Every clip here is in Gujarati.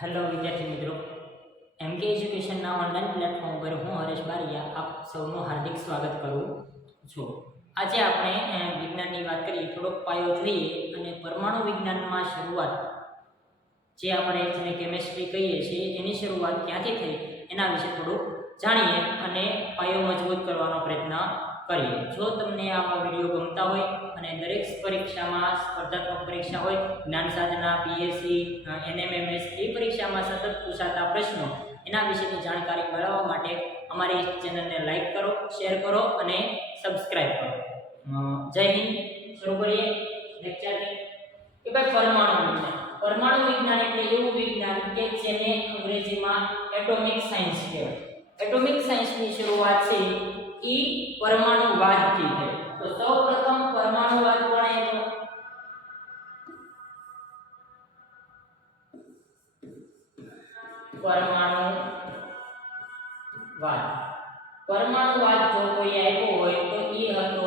હેલો વિદ્યાર્થી મિત્રો, એમકે એજ્યુકેશનના ઓનલાઈન પ્લેટફોર્મ પર હું હરેશ બારિયા આપ સૌનું હાર્દિક સ્વાગત કરું છું. આજે આપણે વિજ્ઞાનની વાત કરીએ, થોડોક પાયો જોઈએ અને પરમાણુ વિજ્ઞાનમાં શરૂઆત જે આપણે જેને કેમેસ્ટ્રી કહીએ છીએ એની શરૂઆત ક્યાંથી થઈ એના વિશે થોડુંક જાણીએ અને પાયો મજબૂત કરવાનો પ્રયત્ન કરીએ. જો તમને આવા વિડીયો ગમતા હોય અને દરેક પરીક્ષામાં સ્પર્ધાત્મક પરીક્ષા હોય, જ્ઞાન સાધના, પીએસસી, એનએમએમએસ એ પરીક્ષામાં સતત પૂછાતા પ્રશ્નો એના વિશેની જાણકારી મેળવવા માટે અમારી ચેનલને લાઈક કરો, શેર કરો અને સબસ્ક્રાઇબ કરો. જય હિન્દ. શરૂ કરીએ લેક્ચરની. કે ભાઈ પરમાણુ વિજ્ઞાન. પરમાણુ વિજ્ઞાન એટલે એવું વિજ્ઞાન કે જેને અંગ્રેજીમાં એટોમિક સાયન્સ કહેવાય. એટોમિક સાયન્સની શરૂઆત છે એ પરમાણુવાદથી થઈ. તો સૌપ્રથમ પરમાણુવાદ કોણે આપ્યો? પરમાણુવાદ જો કોઈ આપ્યો હોય તો એ હતો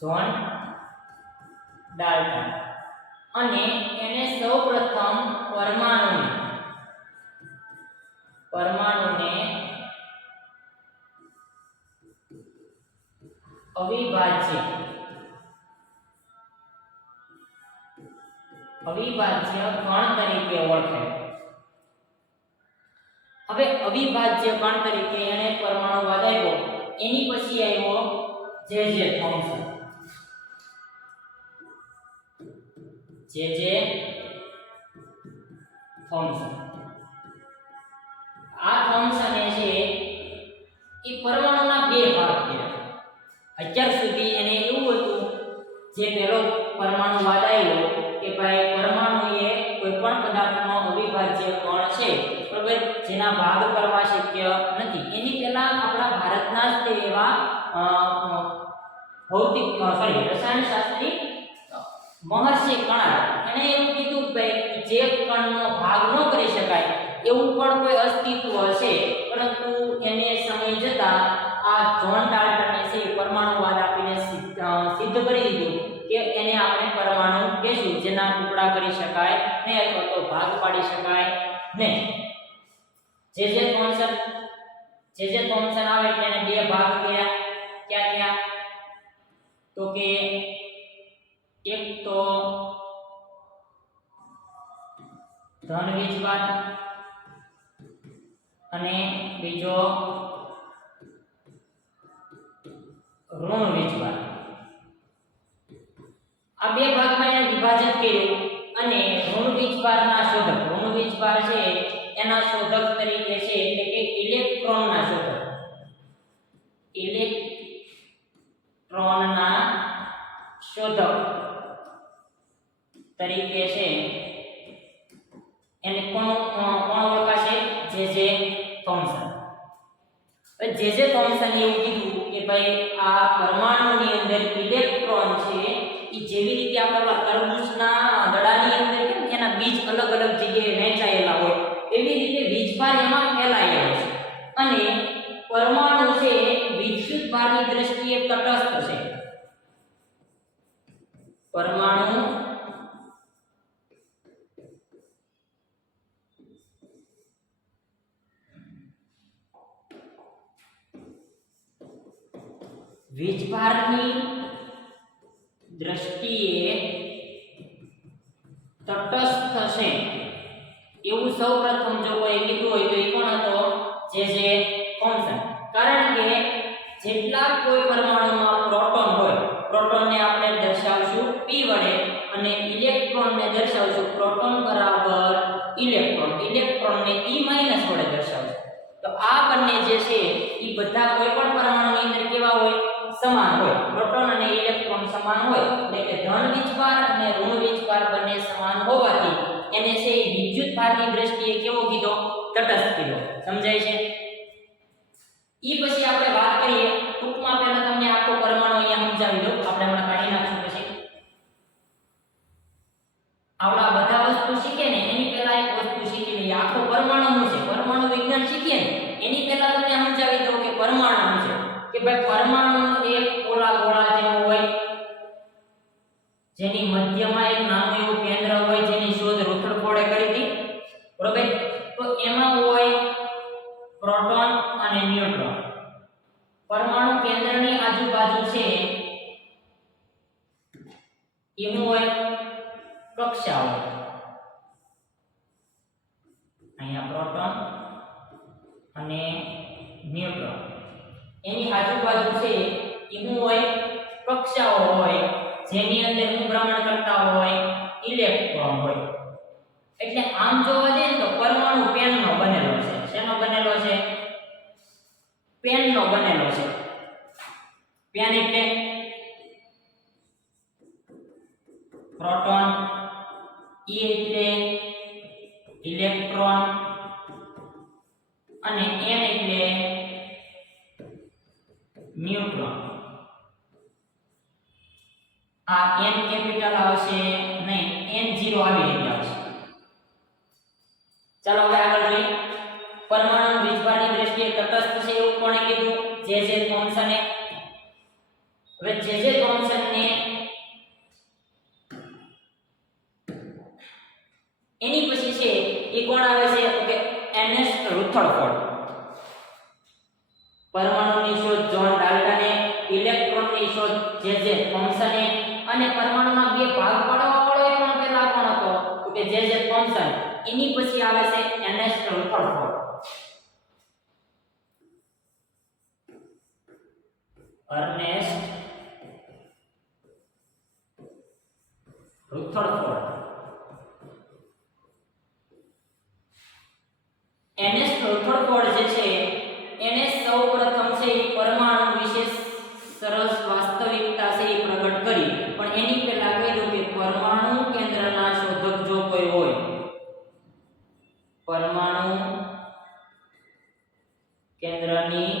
જ્હોન ડાલ્ટન. અને એને સૌપ્રથમ પરમાણુને અવિભાજ્ય કણ તરીકે ઓળખાય. હવે અવિભાજ્ય કણ તરીકે એને પરમાણુવાદ આપ્યો. એની પછી આવ્યો જે થોમ્સન. આ થોમ્સને છે એ પરમાણુના બે ભાગ કર્યા. અત્યાર સુધી એને એવું હતું, જે પહેલો પરમાણુવાદ આવ્યો કે ભાઈ પરમાણુ એ કોઈ પણ પદાર્થનો અવિભાજ્ય કણ છે, બરાબર, જેના ભાગ કરવા શક્ય નથી. એની પહેલા આપણા ભારતના જ તે એવા રસાયણશાસ્ત્રી મહર્ષિ કણાદ એને એવું કીધું કે ભાઈ જે કણનો ભાગ ન કરી શકાય એવું પણ કોઈ અસ્તિત્વ છે. પરંતુ એને સમય જતા આ જ્હોન ડાલ્ટને છે પરમાણુવાદ આપીને સિદ્ધ કરી દીધું કે એને આપણે પરમાણુ કહેશું, જેના ટુકડા કરી શકાય ને અથવા તો ભાગ પાડી શકાય ને. જે થોમ્સન આવે તેને બે ભાગ કર્યા. ક્યાં? તો કે એક તો ધન વીજભાર અને બીજો ઋણ વીજભાર. આ બે ભાગમાં એને વિભાજિત કર્યું અને ઋણ વીજભારના છે એના શોધક તરીકે છે, એટલે કે ઇલેક્ટ્રોનના શોધક તરીકે છે એને કોણ ઓળખાશે? જે થોમ્સન. જે થોમ્સને એવું કીધું કે ભાઈ આ પરમાણુની અંદર ઇલેક્ટ્રોન છે એ જેવી રીતે આપણા તરબૂચના દડાની અંદર કેમ એના બીજ અલગ અલગ જગ્યાએ વહેંચાયેલા હોય, એવી રીતે વીજભાર એમાં ફેલાયેલો છે. અને પરમાણુ છે વિદ્યુત ભારની દ્રષ્ટિએ તટસ્થ છે. પરમાણુ વીજભારની દ્રષ્ટિએ તટસ્થ છે એવું સૌપ્રથમ જો કોઈ કીધું હોય તો એ કોણ હતો? જે થોમ્સન. કારણ કે જેટલા કોઈ પરમાણુમાં પ્રોટોન હોય, પ્રોટોનને આપણે દર્શાવશું p વડે અને ઇલેક્ટ્રોનને દર્શાવશું પ્રોટોન બરાબર ઇલેક્ટ્રોનને e માઈનસ વડે દર્શાવશું. તો આ બંને જે છે એ બધા કોઈ પણ પરમાણુની અંદર કેવા હોય? સમાન હોય. પ્રોટોન અને ઇલેક્ટ્રોન સમાન હોય, એટલે કે ધન વીજભાર અને ઋણ વીજભાર બંને સમાન હોવાથી એને છે વિદ્યુત ભારની દ્રષ્ટિએ કેવો કીધો? તટસ્થ કીધો. સમજાય છે? ઈ પછી આપણે વાત કરીએ ટૂંકમાં. પહેલા તમને આખો પરમાણુ અહીંયા સમજાવી દઉં, આપણે હમણાં કાઢી નાખશું. પછી આવડા બધા વસ્તુ શીખે ને એની પહેલા એક વસ્તુ શીખી લઈએ. આખો પરમાણુ છે, પરમાણુ વિજ્ઞાન શીખીએ ને એની પહેલા તમને સમજાવી દઉં કે પરમાણુ છે કે ભાઈ પરમાણુ એક પોલા ગોળા જેવો હોય, જેની મધ્યમાં એક નાનું એવું આજુબાજુ છે એ શું હોય? કક્ષા હોય. અહીંયા પ્રોટોન અને ન્યુટ્રોન એની આજુબાજુ છે એ શું હોય? કક્ષાઓ હોય, જેની અંદર શું ભ્રમણ કરતા હોય? ઇલેક્ટ્રોન હોય. એટલે આમ જોવા જઈએ તો પરમાણુ પેનનો બનેલો છે. શેનો બનેલો છે? પેનનો બનેલો છે. પેન એટલે પ્રોટોન, E એટલે ઇલેક્ટ્રોન અને N એટલે ન્યુટ્રોન. આ N કેપિટલ આવશે નહીં, N0 આવી રીતે આવશે. ચાલો હવે આગળ જોઈએ. પરમાણુ વીજભારની દ્રષ્ટિએ તટસ્થ છે એવું કોણે કીધું? જે થોમ્સને. હવે જે થોમ્સનને એની પછી છે એ કોણ આવે છે? તો કે એનએસ રુથરફોર્ડ. પરમાણુની શોધ જ્હોન ડાલ્ટને, ઇલેક્ટ્રોનની શોધ જે થોમ્સને અને પરમાણુના બે ભાગ પાડવા વાળો એ પણ પેલા કોણ હતો? તો કે જે થોમ્સન. એની પછી આવે છે NS Rutherford. Ernst Rutherford. NS Rutherford જે છે એને સૌપ્રથમ છે પરમાણુ વિશે સરસ વાસ્તવિકતા છે એ પ્રગટ કરી. પણ એની પહેલા કીધું કે પરમાણુ કેન્દ્રના શોધક જો કોઈ હોય, પરમાણુ કેન્દ્રની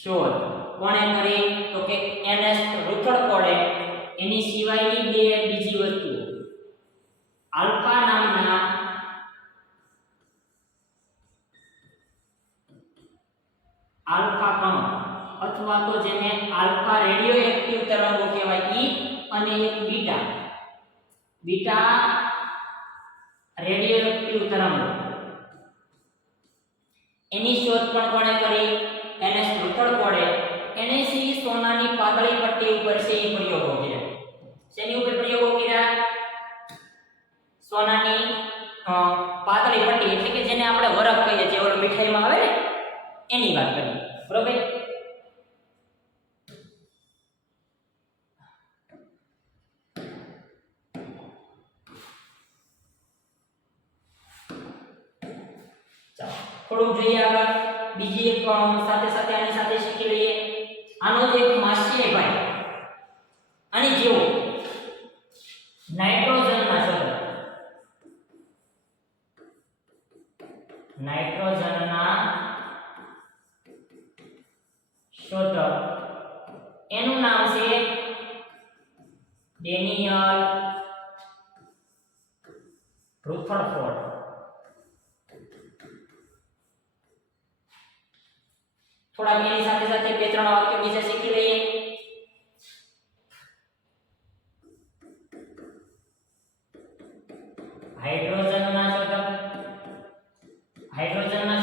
શોધ કોણે કરી? તો કે એનએસ રુથરફોર્ડે. એની સિવાયની બે બીજી વસ્તુ આલ્ફા નામના આલ્ફા કણો અથવા તો જેને આલ્ફા રેડિયોએક્ટિવ તરંગો કહેવાય ઈ, અને એક બીટા રેડિયોએક્ટિવ તરંગો, એની શોધ પણ કોણે કરી? એનએસ રુથરફોર્ડે. એને સોનાની પાતળી પટ્ટી ઉપર છે એ પ્રયોગો કર્યા. શેની ઉપર પ્રયોગો કર્યા? સોનાની પાતળી પટ્ટી એટલે કે જેને આપણે વરખ કહીએ છીએ, ઓલો મીઠાઈમાં આવે ને એની વાત કરી. બરોબર? ચાલો થોડું જોઈએ આગળ. બીજી એક સાથે સાથે આની સાથે શીખી લઈએ. આનો જે એક માસ છે ભાઈ, આની જેવો નાઇટ્રોજનના શોધક. નાઇટ્રોજનના શોધક એનું નામ છે ડેનિયલ રુથરફોર્ડ. થોડા એની સાથે સાથે બે ત્રણ વાક્ય બીજા શીખી લઈએ. હાઇડ્રોજનના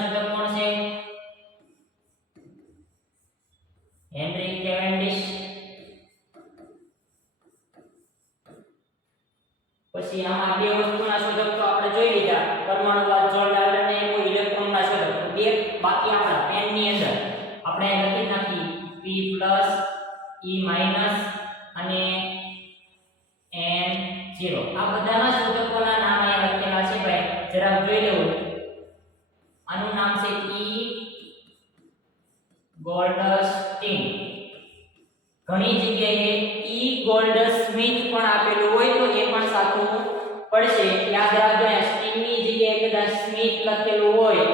શોધક કોણ છે? Henry Cavendish. પછી આમાં બે વસ્તુના શોધક તો આપણે જોઈ લીધા. પરમાણુવાદ જ્હોન ડાલ્ટન અને ઇલેક્ટ્રોનના શોધક. બે બાકી આપણા પેનની અંદર આપણે લખી નાખી P+ E- અને N0. આ બધાના શોધકોના નામ અહીંયા લખેલા છે ભાઈ, જરા જોઈ લેવું. આનું નામ છે E. ગોલ્ડસ્ટીન. ઘણી જગ્યાએ E. ગોલ્ડસ્મિથ પણ આપેલું હોય તો એ પણ સાચું પડશે. યાદ રાખજો, સ્ટીનની જગ્યાએ કદાચ સ્મિથ લખેલું હોય,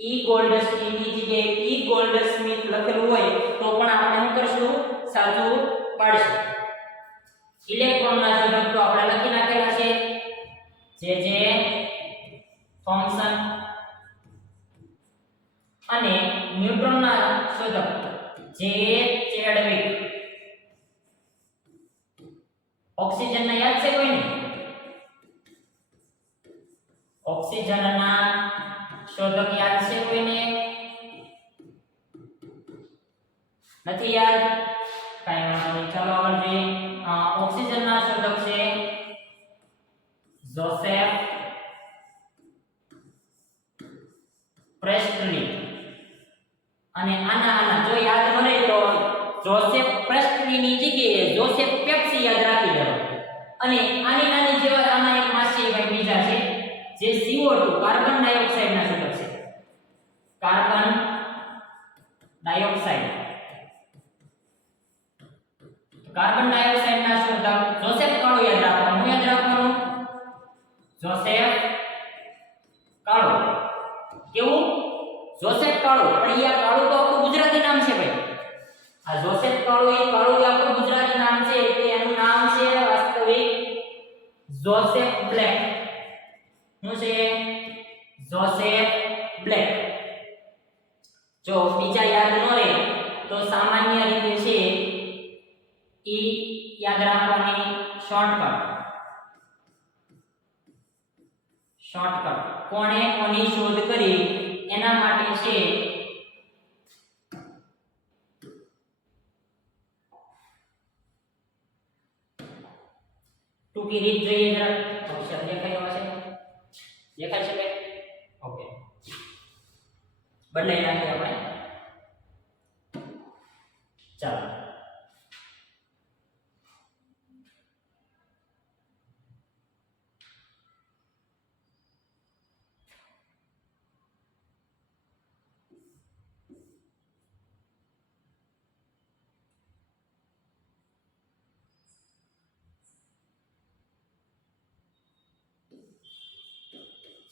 E. ગોલ્ડસ્ટીનની જગ્યાએ E. ગોલ્ડસ્મિથ લખેલું હોય તો પણ આપણે શું કરશું? સાચું પાડશું. ઇલેક્ટ્રોનના શોધક તો આપણે લખી નાખેલા છે, જે થોમ્સન. અને ન્યુટ્રોનના શોધક જે ચેડવિક. ઓક્સિજનના યાદ છે કોઈને? ઓક્સિજનના શોધક યાદ છે કોઈને? નથી યાદ? કાંઈ વાંધો નહીં. ચાલો આગળ જોઈએ. ઓક્સિજનના શોધક છે જોસેફ પ્રેસ્ટલી. અને આના જો યાદ ન રહે તો જોસેફ પ્રેસ્ટલીની જગ્યાએ જોસેફ પેપ્સી યાદ રાખી લેવાનું. અને આની નાની જેવા આમાં એક માસી ભાઈ બીજા છે જે CO2 કાર્બન ડાયોક્સાઇડના શોધક છે. કાર્બન ડાયોક્સાઇડ ના શોધક જોસેફ કાળો યાદ રાખવાનું. યાદ રાખવાનું જોસેફ કાળો. કેવું? જોસેફ કાળો. પણ યાર કાળો તો આપણું ગુજરાતી નામ છે ભાઈ. આ જોસેફ કાળો એ કાળો આપણું ગુજરાતી નામ છે એટલે એનું નામ છે વાસ્તવિક જોસેફ બ્લેક. શું છે? Joseph black. જો બીજા યાદ ન રહે તો સામાન્ય રીતે છે ઈ યાદ રાખવાની શોર્ટકટ. કોણે કોની શોધ કરી એના માટે છે ટૂંકી રીત જોઈએ જરા. અક્ષર દેખાય છે? દેખાય છે? ઓકે, બદલાઈ નાખીએ આપણે. ચાલો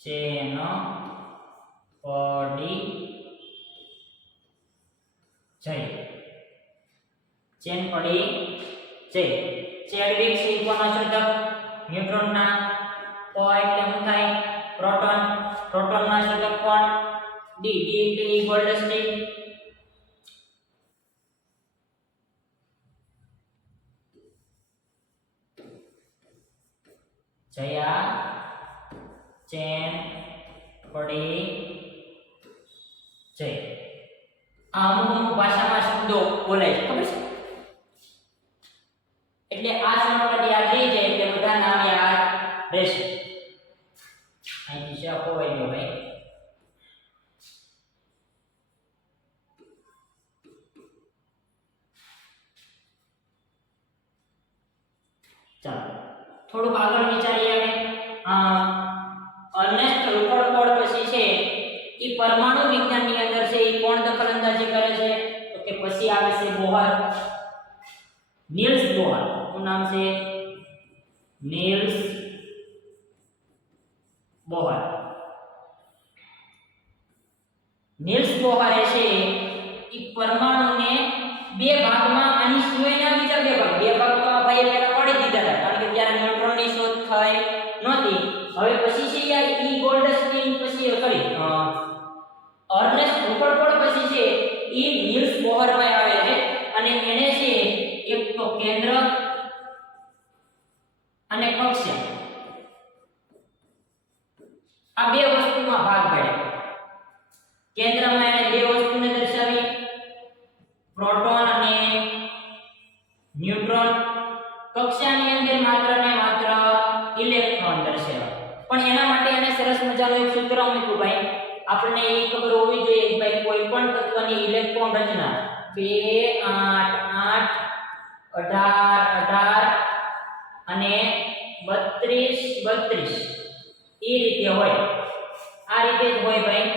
ચેન પડી જઈ. ચેન પડી જઈ. ચેડવિક સિલિકોનના શોધક ન્યુટ્રોનના પ એટલે શું થાય? પ્રોટોન. પ્રોટોનના શોધક કોણ? ડી. ડી એટલે ગોલ્ડસ્ટીન. જયા ચેન પડી જઈ. આ અમુક ભાષામાં શબ્દો બોલાય છે, ખબર છે? એટલે આ શોર્ટકટ યાદ રહી જાય એટલે બધા નામ યાદ રહેશે. અહીંથી છે ખોવાઈ ગયો ભાઈ. ચાલો થોડુંક આગળ વિચારીએ હવે. અર્નેસ્ટ રુકરફોર્ડ પછી છે ઈ પરમાણુ વિજ્ઞાનની અંદર છે ઈ કોણ દખલ અંદાજી કરે છે? તો કે પછી આવે છે બોહર. Niels Bohr. શું નામ છે? Niels Bohr. નીલ્સ બોહરે છે ઈ પરમાણુને બે ભાગમાં આની સિવાયના બીજા બે ભાગ તો આ ભાઈએ પહેલા પાડી દીધા હતા કારણ કે ત્યારે ન્યુટ્રોનની શોધ થઈ નહોતી. હવે પછી છે યાર ઈ ગોલ્ડસ્ટીન પછી કરી અર્નેસ્ટ રુકરફોર્ડ પછી છે ઈ નીલ્સ બોહરમાં આવે છે અને એને છે એક તો કેન્દ્ર અને કક્ષા આ બે વસ્તુમાં ભાગ પાડ્યા. કેન્દ્રમાં એને બે વસ્તુને દર્શાવી, પ્રોટોન અને ન્યુટ્રોન. કક્ષાની અંદર માત્ર ને માત્ર ઇલેક્ટ્રોન દર્શાવ્યા. પણ એના માટે એને સરસ મજાનું એક સૂત્ર મૂક્યું ભાઈ. આપણને એ ખબર હોવી જોઈએ કે ભાઈ કોઈ પણ તત્વની ઇલેક્ટ્રોન રચના 2 8 8 18 18 અને 32 32 એ રીતે હોય. આ રીતે જ હોય ભાઈ.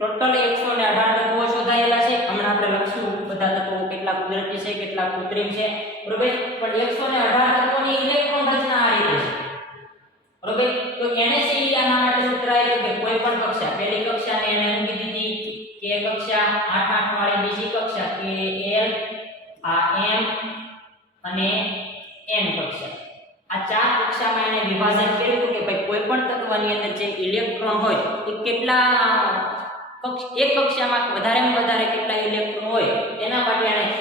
ટોટલ 118 તત્વો શોધાયેલા છે. હમણાં આપણે લખશું બધા તત્વો કેટલા કુદરતી છે કેટલા કૃત્રિમ છે, બરોબર? પણ 118 તત્વોની ઇલેક્ટ્રોન રચના આ રીતે છે, બરોબર? તો એને છે આના માટે સૂત્ર આપ્યું કે કોઈ પણ કક્ષા, પહેલી કક્ષાને એને મૂકી દીધી કે કક્ષા 8 8 વાળી, બીજી કક્ષા કે L, આ M અને N કક્ષા. આ ચાર કક્ષામાં એને વિભાજન કર્યું કે ભાઈ કોઈ પણ તત્વની અંદર જે ઇલેક્ટ્રોન હોય એ કેટલા એક કક્ષામાં વધારેમાં વધારે કેટલા ઇલેક્ટ્રોન હોય તેના માટે એને K,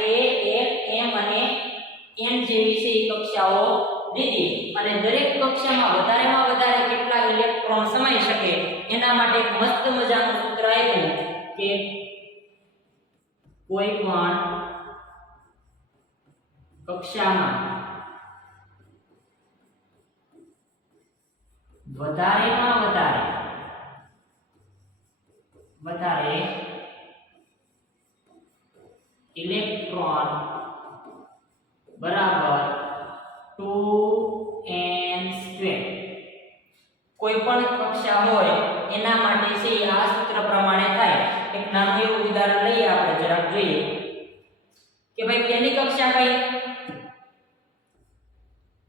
L, M અને N જેવી છે એ કક્ષાઓ દીધી અને દરેક કક્ષામાં વધારેમાં વધારે કેટલા ઇલેક્ટ્રોન સમાઈ શકે એના માટે એક મસ્ત મજાનું સૂત્ર આપ્યું કે કોઈ પણ કક્ષામાં વધારેમાં વધારે ઇલેક્ટ્રોન બરાબર 2n². કોઈ પણ કક્ષા હોય એના માટે છે આ સૂત્ર પ્રમાણે થાય. એક નાનું એવું ઉદાહરણ લઈએ આપણે જરાક જોઈએ કે ભાઈ પહેલી કક્ષા કઈ?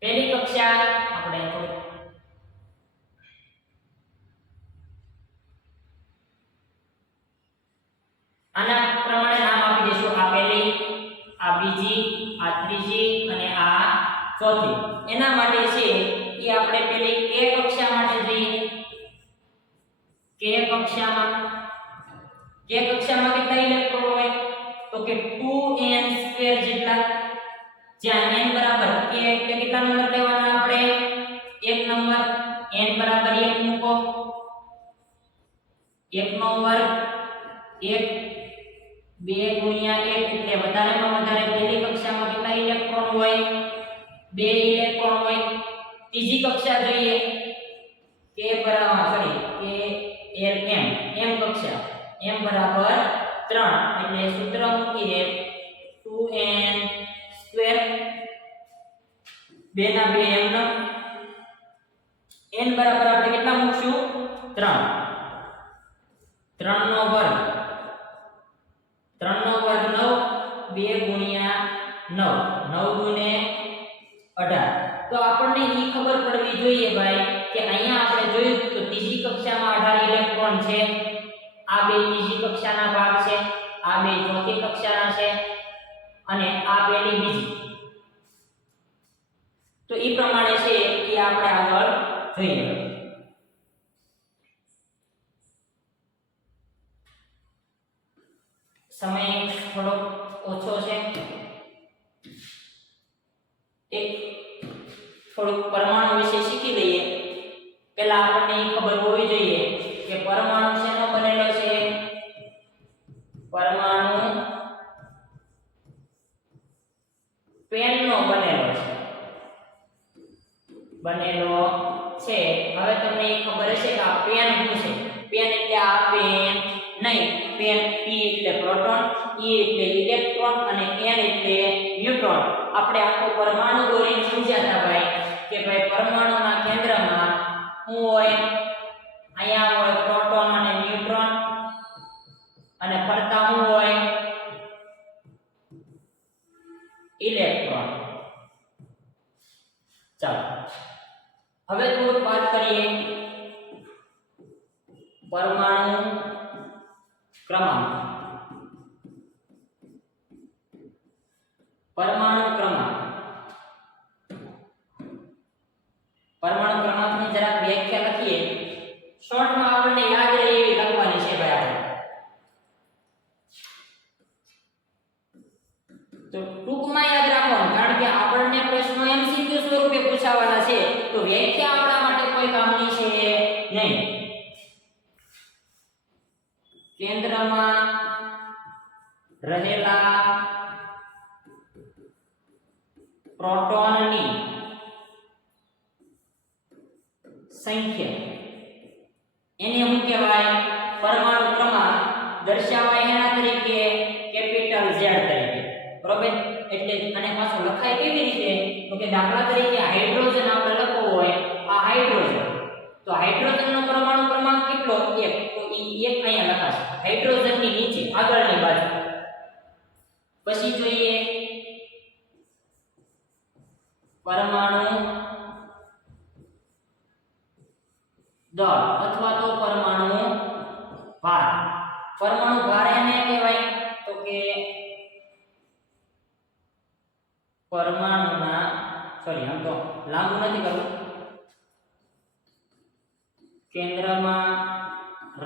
પહેલી કક્ષા આપણે આના પ્રમાણે નામ આપી દઈશું. આ પહેલી, આ બીજી, આ ત્રીજી અને આ ચોથી. એના માટે છે એ આપણે પહેલી કે કક્ષા માટે જોઈએ. કે કક્ષામાં કેટલા ઇલેક્ટ્રોન હોય? તો કે 2n² જેટલા. જ્યાં n બરાબર k એટલે કેટલા નંબર લેવાના આપણે? એક નંબર. n બરાબર 1 મૂકો. 1 નો વર્ગ 1, 2 ગુણ્યા 1 એટલે વધારેમાં વધારે પહેલી કક્ષામાં કેટલા ઇલેક્ટ્રોન હોય? 2 ઇલેક્ટ્રોન હોય. ત્રીજી કક્ષા જોઈએ કે m કક્ષા. m બરાબર 3 એટલે સૂત્ર મૂકીએ 2n² 2 ના 2 m નો n બરાબર આપણે કેટલા મૂકશું? 3. 3 નો વર્ગ 9. 2 ગુણ્યા 9 9 ગુણે 18. તો આપણને ઈ ખબર પડવી જોઈએ ભાઈ કે અહીંયા આપણે જોયું તો ત્રીજી કક્ષામાં 18 ઇલેક્ટ્રોન છે. આ બે ત્રીજી કક્ષાના ભાગ છે, આ બે ચોથી કક્ષાના છે અને આ પહેલી બીજી. તો ઈ પ્રમાણે છે એ આપણે આગળ જોઈએ. સમય થોડો ઓછો છે. એક થોડુંક પરમાણુ વિશે શીખી લઈએ. પહેલા આપણને એ ખબર હોવી જોઈએ કે પરમાણુ શેનો બનેલો છે? પરમાણુ પેનનો બનેલો છે. હવે તમને એ ખબર હશે કે આ પેન શું છે? પેન એટલે આ પેન નહીં. પેન p એટલે પ્રોટોન, e એટલે ઇલેક્ટ્રોન અને n એટલે ન્યુટ્રોન. આપણે આખો પરમાણુ દોરીને સમજ્યા ભાઈ કે ભાઈ પરમાણુના કેન્દ્રમાં શું હોય? અહીંયા હોય પ્રોટોન અને ન્યુટ્રોન અને ફરતા શું હોય? ઇલેક્ટ્રોન. ચાલો હવે થોડુંક વાત કરીએ પરમાણુ ક્રમાંક. પરમાણુ ક્રમાંકની જરાક વ્યાખ્યા લખીએ. શોર્ટમાં આપણને યાદ રહે એવી લખવાની છે ભાઈ આપણે. તો ટૂંકમાં યાદ રાખવાનું, કારણ કે આપણને પ્રશ્નો એમસીક્યુ સ્વરૂપે પૂછાવાના છે તો વ્યાખ્યા આપણા માટે કોઈ કામની છે નહીં. કેન્દ્રમાં રહેલા પ્રોટોનની સંખ્યા એને શું કહેવાય? પરમાણુ ક્રમાંક. દર્શાવાય એના તરીકે કેપિટલ Z તરીકે. બરોબર? એટલે અને પાછું લખાય કેવી રીતે? તો કે દાખલા તરીકે હાઇડ્રોજન આપણે લખવો હોય, આ હાઇડ્રોજન. તો હાઇડ્રોજનનો પરમાણુ ક્રમાંક કેટલો? 1. તો ઈ 1 અહીંયા લખાશે હાઇડ્રોજનની નીચે આગળની બાજુ. પછી જોઈએ પરમાણુ દળ અથવા તો પરમાણુ ભાર. પરમાણુ ભાર એને કહેવાય તો કે પરમાણુના આમ તો લાંબુ નથી કરવું. કેન્દ્રમાં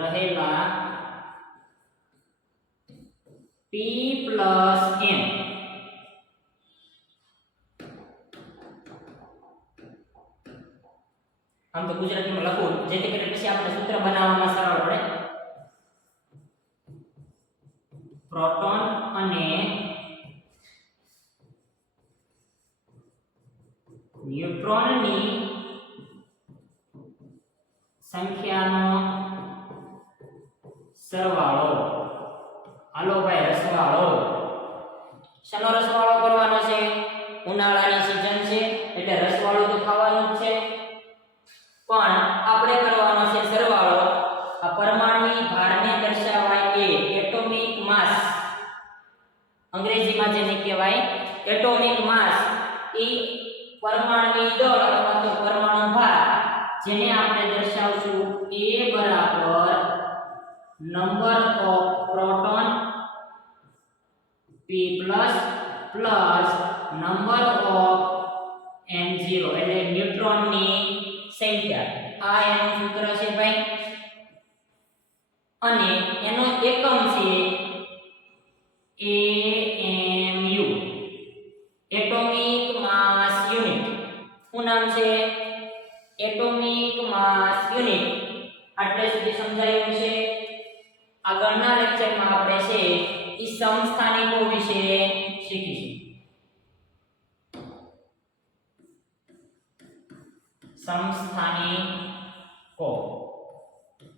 રહેલા p + n આમ તો ગુજરાતીમાં લખું જેથી કરીને પછી આપણે સૂત્ર બનાવવામાં સરળ પડે. પ્રોટોન અને ન્યુટ્રોનની સંખ્યાનો સરવાળો. હાલો ભાઈ રસવાળો. શાનો રસવાળો કરવાનો છે? ઉનાળાની સીઝન છે એટલે રસવાળો તો ખાવાનું જ છે, પણ આપણે કરવાનો છે સરવાળો. આ પરમાણુની ભારને દર્શાવાય એ એટોમિક માસ, અંગ્રેજીમાં જેને કહેવાય એટોમિક માસ, એ પરમાણુની દળ અથવા તો પરમાણુ ભાર, જેને આપણે દર્શાવશું A બરાબર number of proton P plus number of N0 એટલે ન્યુટ્રોનની સંખ્યા. આ એનું સૂત્ર છે ભાઈ, અને એનો એકમ છે AMU, એટોમિક માસ યુનિટ. શું નામ છે? એટોમિક માસ યુનિટ. આટલે સુધી સમજાયું છે. આગળના લેક્ચરમાં આપણે છે એ સમસ્થાનિકો વિશે શીખીશું. સમસ્થાનિકો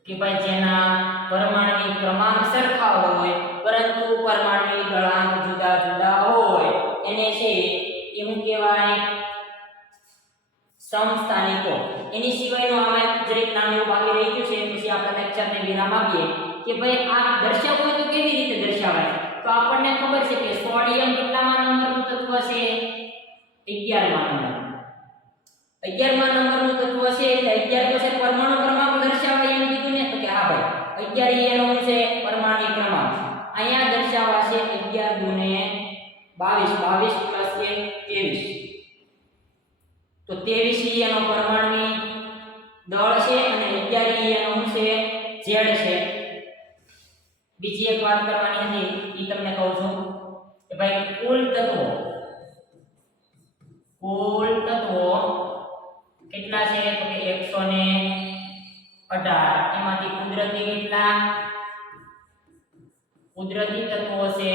કે ભાઈ જેના પરમાણુની ક્રમાંક સરખા હોય પરંતુ પરમાણુની ગળાંક જુદા જુદા હોય એને છે એવું કહેવાય સમસ્થાનિકો. એની સિવાયનો આમાં જરીક નાનું એવું બાકી રહી ગયું છે, પછી આપણે લેક્ચરને વિરામ આપીએ કે ભાઈ આ દર્શાવવું હોય તો કેવી રીતે દર્શાવાય. તો આપણને ખબર છે કે સોડિયમ કેટલામા નંબરનું તત્વ છે? 11મા નંબર. 11મા નંબરનું તત્વ છે એટલે 11 તો છે પરમાણુ ક્રમાંક દર્શાવાય એમ કીધું ને, તો કે હા ભાઈ 11 એનો છે પરમાણુ ક્રમાંક. અહીંયા દર્શાવાશે 11 દુને 22, 22 પ્લસ 1 23. તો 23 એનો પરમાણુ દળ છે અને 11 એનો છે ઝેડ છે. બીજી એક વાત કરવાની હતી, એ તમને કહું છું કે ભાઈ કુલ તત્વો કેટલા છે? તો કે 118. એમાંથી કુદરતી કેટલા? કુદરતી તત્વો છે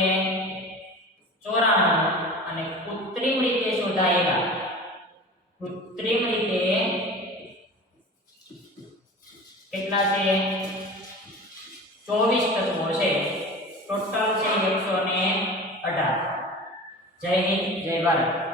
94 અને કૃત્રિમ રીતે શોધાયેલા, કૃત્રિમ રીતે કેટલા છે? 24 તત્વો છે. ટોટલ છે 118. જય હિન્દ, જય ભારત.